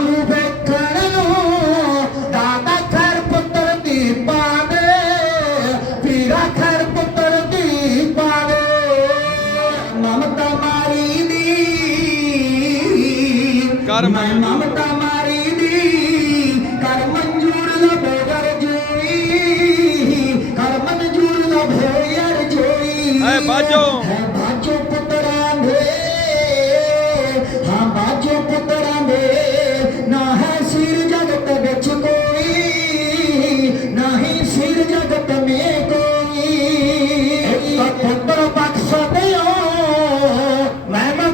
ਨੂੰ ਵੇਖਣ ਨੂੰ ਦਾਦਾ ਖਰ ਪੁੱਤਰ ਦੀ ਪਾਵੇ ਵੀਰਾ ਖਰ ਪੁੱਤਰ ਦੀ ਪਾਵੇ। ਮਮਤਾ ਮਾਰੀ ਦੀ ਕਰਮ। ਮਮਤਾ ਮਾਰੀ ਦੀ ਕਰ ਮਨਜੂਰ ਲਬੇ ਗਰਜੀ ਕਰ ਮਨਜੂਰ ਲਬੇ ਗਰਜੀ ਐ ਬਾਜੋ। ਐ ਬਾਜੋ ਪੁੱਤਰਾਂ ਦੇ ਹਾਂ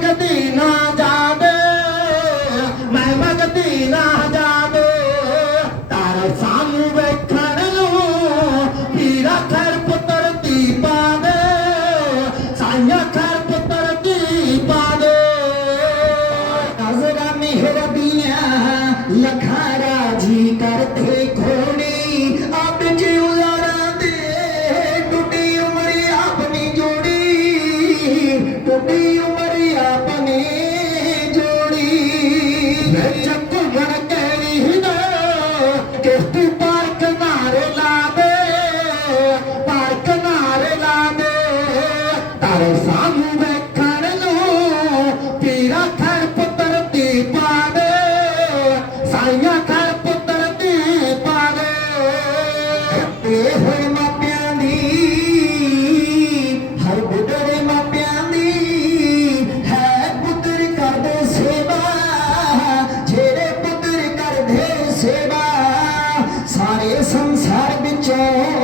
जगते ना ਤਾਰੇ ਸਾਨੂੰ ਵੇਖਣ ਨੂੰ, ਤੇਰਾ ਖੈਰ ਪੁੱਤਰ ਦੀ ਪਾਵੇ ਸਾਈਆਂ ਖੈਰ ਪੁੱਤਰ ਦੀ ਪਾਵੇ ਇਹ ਹੋਏ ਮਾਪਿਆਂ ਦੀ, ਹਰ ਬੁੱਢੜੇ ਮਾਪਿਆਂ ਦੀ, ਹੈ ਪੁੱਤਰ ਕਰਦੇ ਸੇਵਾ, ਜਿਹੜੇ ਪੁੱਤਰ ਕਰਦੇ ਸੇਵਾ, ਸਾਰੇ ਸੰਸਾਰ ਵਿੱਚੋਂ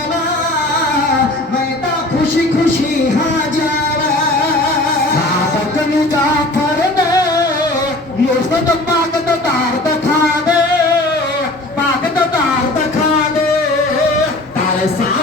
essa